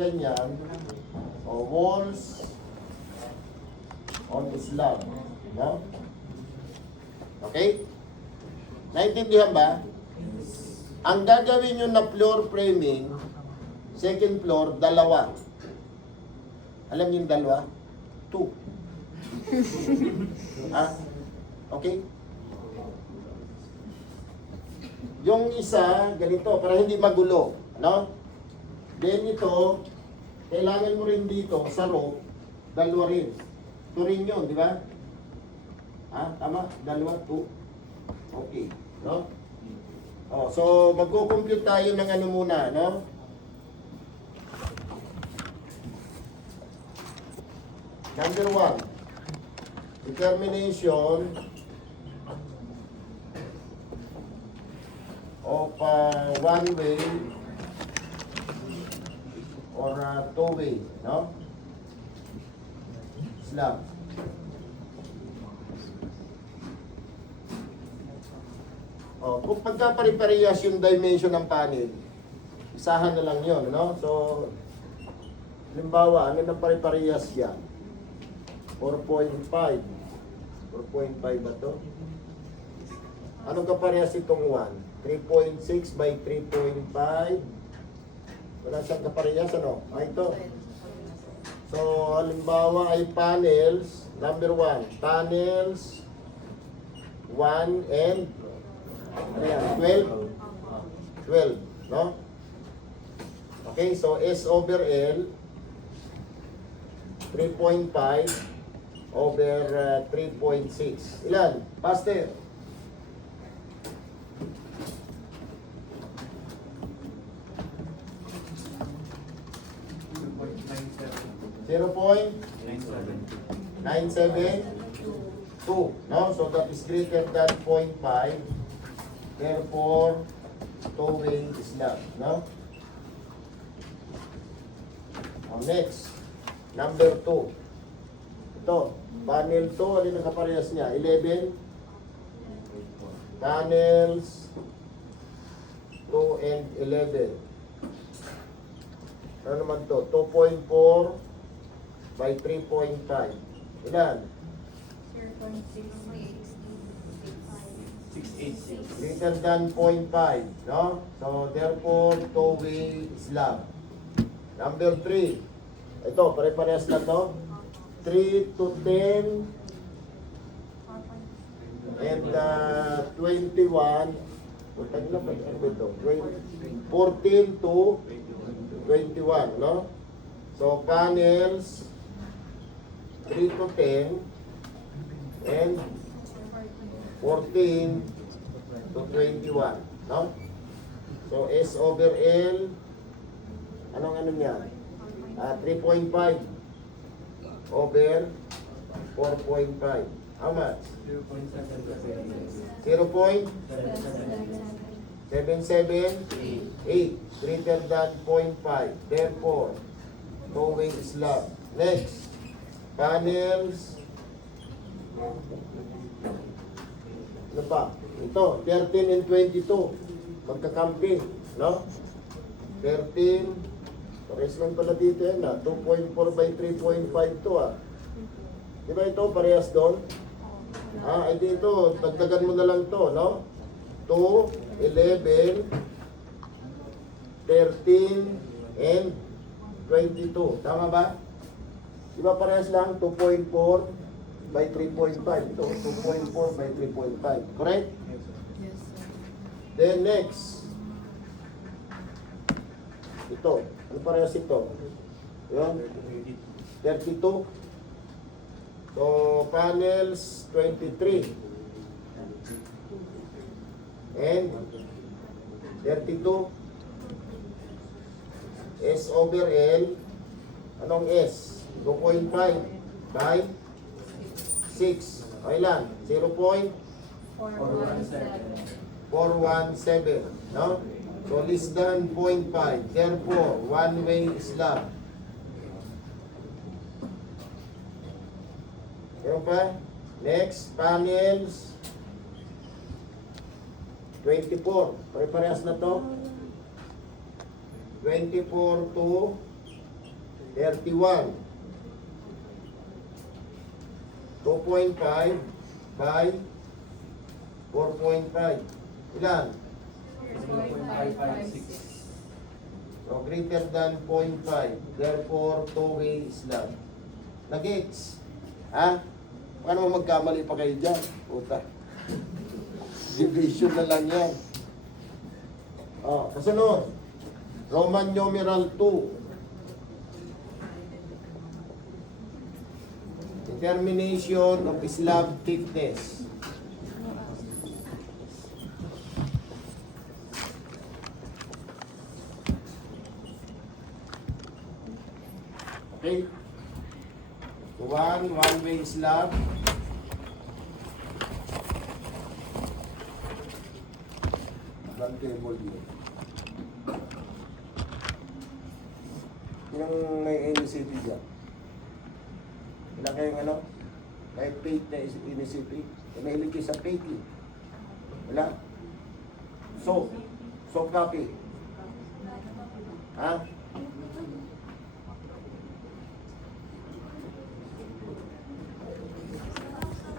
ganyan, o walls on slab, no? Okay? Naintindihan ba? Ang gagawin nyo na floor framing, second floor, dalawa. Alam niyo yung dalawa? 2. Ah? Okay? Yung isa, ganito, para hindi magulo, no? Then ito, kailangan mo rin dito, sa rope, dalawa rin. 2 rin yun, di ba? Ah, tama? Dalawa, 2. Okay, no? Oh, so, magko-compute tayo ng ano muna, no? Number 1, determination of one way or two way, no? Slab. Oh, kung pagka-pare-parehas yung dimension ng panel, isahan na lang yun, no? So, halimbawa, ano na pare-parehas yan? 4.5. 4.5 ba to? Anong kaparehas itong 1? 3.6 by 3.5. Wala siyang kaparehas, ano? Ito. So, halimbawa ay panels, number 1. Panels, 1 and ano yan, 12. 12, no? Okay, so S over L, 3.5 over 3.6. Ilan? Faster. 0.972, no? So that is greater than 0.5. Therefore, two-way slab, no? Next, number 2. Ito, panel 2, alin ang kaparehas niya? 11. Panels 2 and 11. Ano naman to? 2.4 by 3.5. Ilan? 0.6. Greater than 0.5, no? So, therefore, two-way slab. Number 3. Ito, pare-parehas na to. 3 to 10 and 21. Putang na ba ito? 14 to 21, no? So, panels 3 to 10 and 14 to 21, no? So, S over L, anong ano niya? 3.5 over 4.5. How much? 0.778. Greater than 0.5. Therefore, two-way slab. Next, panels. Ano pa? Ito, 13 and 22. Magkakampi, no? 13. Pares lang pala dito yan, 2.4 by 3.5 to, Di ba ito, parehas doon? Ay dito, dagdagan mo na lang to, no? 2, 11, 13, and 22. Tama ba? Di ba parehas lang? 2.4 by 3.5. Ito, 2.4 by 3.5. Correct? Yes, sir. Then next. Ito. Ano parehas ito? Yun. 32. So, panels 23. And 32. S over L. Anong S? 2.5 by 6. O ilan? 0.417. 417. No? So, less than 0.5. Therefore, one-way slab. Meron pa? Next, panels 24. Pare-parehas na to. 24 to 31. 2.5 by 4.5. Ilan? 0.556. So, greater than 0.5. Therefore, two-way is lang. Nag-gets? Ha? Paano mo magkamali pa kayo dyan? Puta. Division na lang yan. Kasunod. Roman numeral 2. Determination of slab thickness. Okay? One-way slab. One table yun. Yung may NCP dyan. Wala kayong ano? Kahit paid na NCP. Mahilig kayo sa paid eh. Wala? Soft copy. Ha?